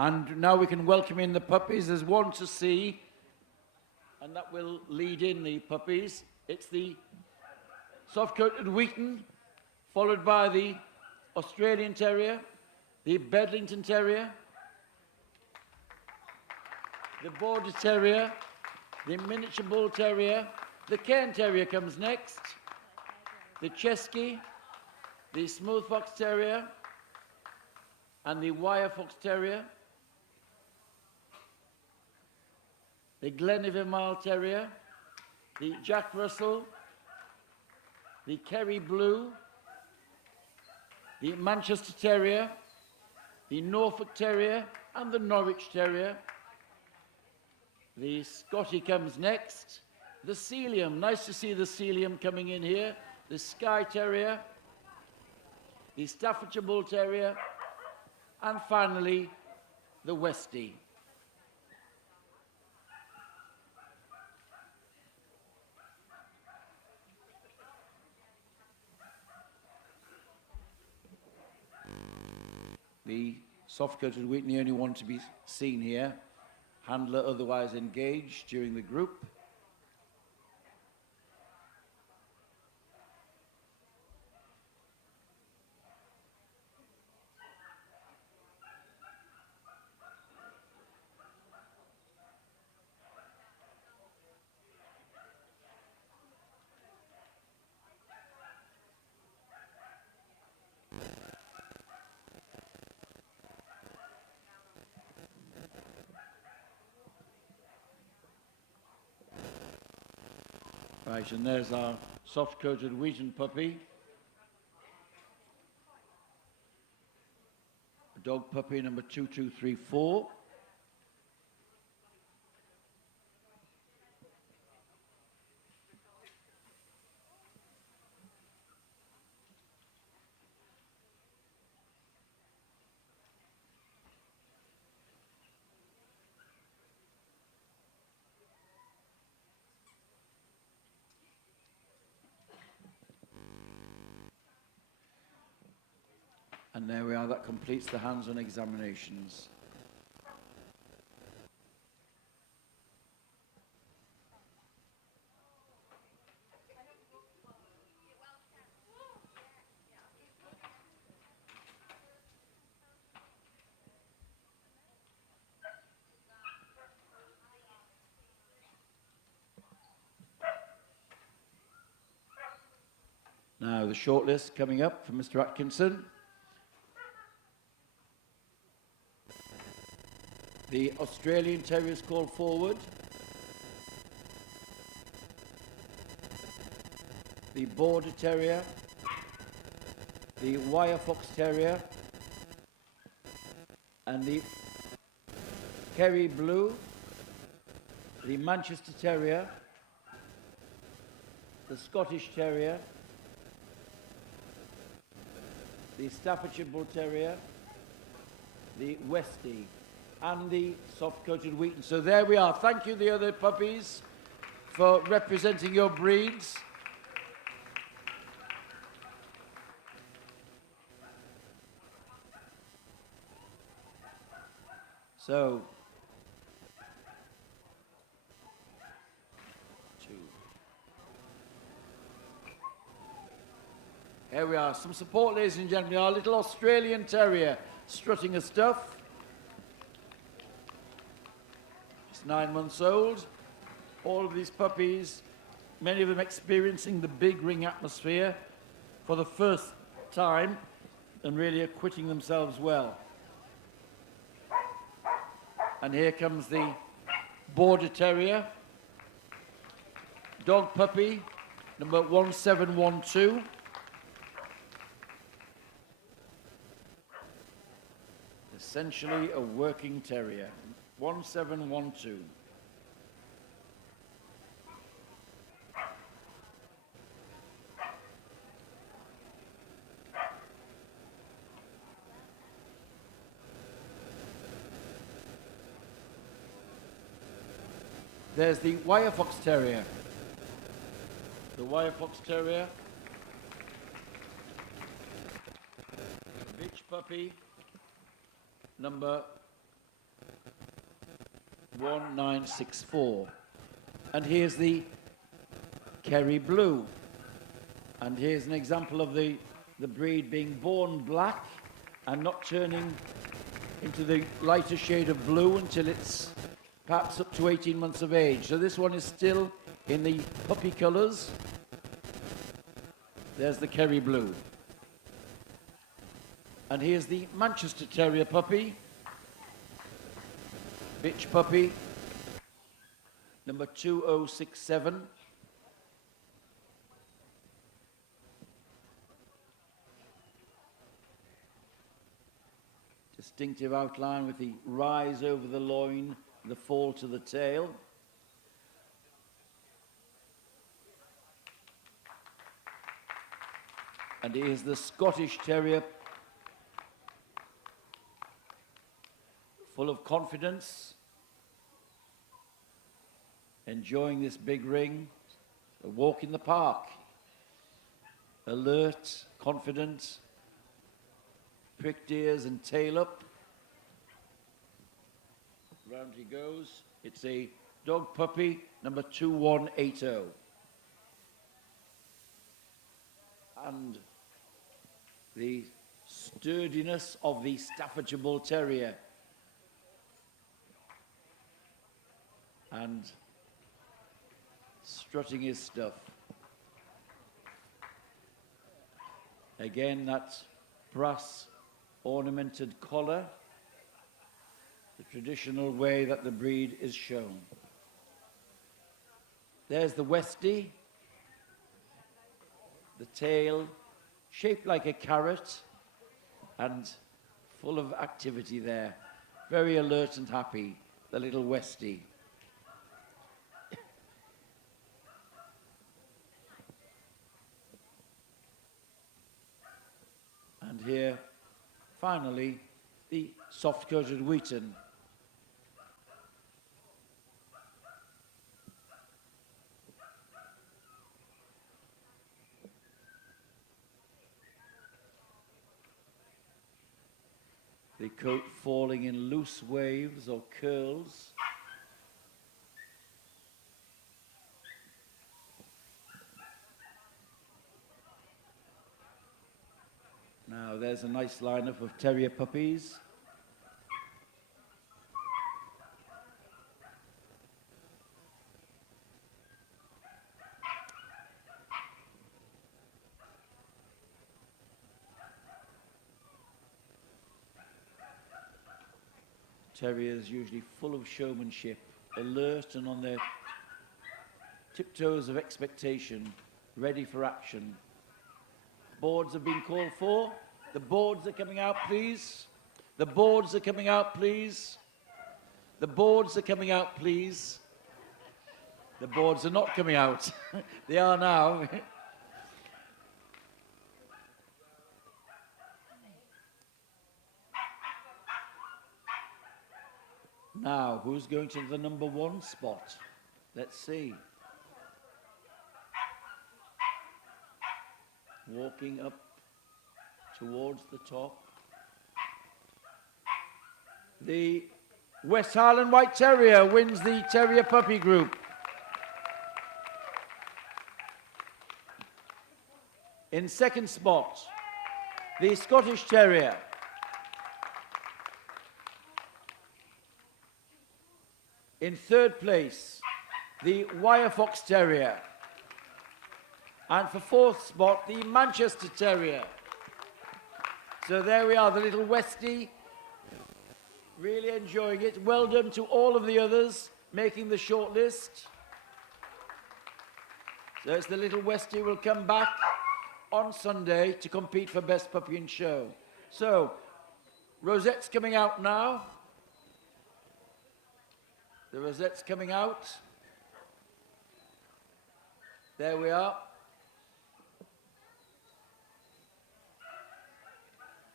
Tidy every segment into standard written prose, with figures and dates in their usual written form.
And now we can welcome in the puppies. There's one to see, and that will lead in the puppies. It's the soft-coated Wheaton, followed by the Australian Terrier, the Bedlington Terrier, the Border Terrier, the Miniature Bull Terrier, the Cairn Terrier comes next, the Chesky, the Smooth Fox Terrier, and the Wire Fox Terrier, the Gleniville Terrier, the Jack Russell, the Kerry Blue, the Manchester Terrier, the Norfolk Terrier, and the Norwich Terrier. The Scotty comes next. The Sealyham, nice to see the Sealyham coming in here. The Skye Terrier, the Staffordshire Bull Terrier, and finally, the Westie. The soft-coated Wheaton, the only one to be seen here. Handler otherwise engaged during the group. Right, and there's our soft-coated Wheaton puppy. Dog puppy number 2234. And there we are, that completes the hands-on examinations. Now the shortlist coming up for Mr. Atkinson. The Australian Terriers called forward. The Border Terrier. The Wire Fox Terrier. And the Kerry Blue. The Manchester Terrier. The Scottish Terrier. The Staffordshire Bull Terrier. The Westie. And the soft-coated Wheaton. So there we are. Thank you, the other puppies, for representing your breeds. So, here we are. Some support, ladies and gentlemen. Our little Australian Terrier strutting her stuff. 9 months old. All of these puppies, many of them experiencing the big ring atmosphere for the first time and really acquitting themselves well. And here comes the Border Terrier, dog puppy, number 1712. Essentially a working terrier. 1712. There's the Wire Fox Terrier. The Wire Fox Terrier. Bitch puppy, number 1964. And here's the Kerry Blue. And here's an example of the breed being born black and not turning into the lighter shade of blue until it's perhaps up to 18 months of age. So this one is still in the puppy colours. There's the Kerry Blue. And here's the Manchester Terrier puppy, bitch puppy, number 2067. Distinctive outline with the rise over the loin, the fall to the tail. And here's the Scottish Terrier, full of confidence, enjoying this big ring, a walk in the park, alert, confident, pricked ears and tail up. Round he goes. It's a dog puppy, number 2180. And the sturdiness of the Staffordshire Bull Terrier. And strutting his stuff. Again, that brass ornamented collar, the traditional way that the breed is shown. There's the Westie, the tail shaped like a carrot and full of activity there. Very alert and happy, the little Westie. And here, finally, the soft-coated Wheaton. The coat falling in loose waves or curls. Now there's a nice lineup of terrier puppies. Terriers usually full of showmanship, alert and on their tiptoes of expectation, ready for action. Boards have been called for. The boards are coming out, please. The boards are coming out, please. The boards are coming out, please. The boards are not coming out. They are now. Now, who's going to the number 1 spot? Let's see. Walking up towards the top. The West Highland White Terrier wins the Terrier Puppy Group. In second spot, the Scottish Terrier. In third place, the Wire Fox Terrier. And for fourth spot, the Manchester Terrier. So there we are, the little Westie, really enjoying it. Well done to all of the others making the shortlist. So it's the little Westie will come back on Sunday to compete for Best Puppy in Show. So, rosette's coming out now. The rosette's coming out. There we are.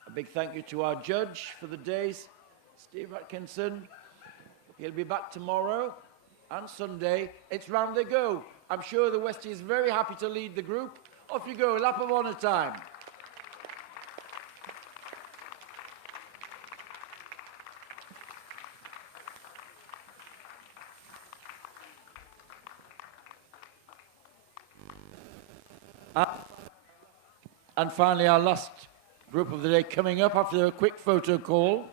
A big thank you to our judge for the days, Steve Atkinson. He'll be back tomorrow and Sunday. It's round they go. I'm sure the Westie is very happy to lead the group. Off you go, lap of honour time. And finally, our last group of the day coming up after a quick photo call.